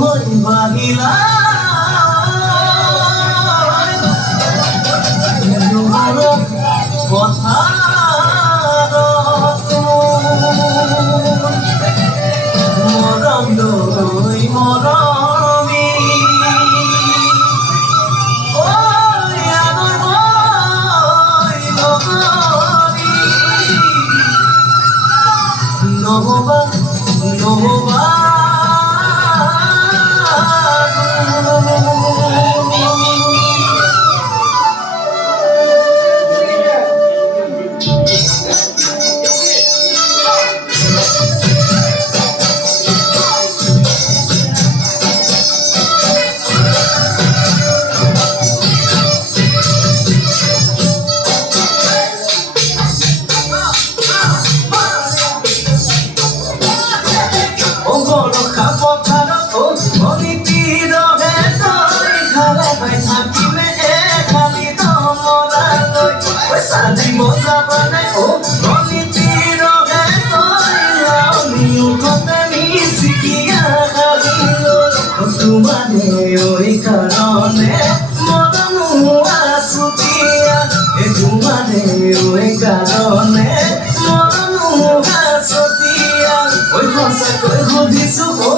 হৈ ভাগিলা কথা মৰম লৈ মৰমি নহবা নহবা Sadi moza bane o oni tiro ge toila oni utote misikia galilo tumane oi karone moramu asutia tumane oi karone moramu asutia oi hosa koi hodisu o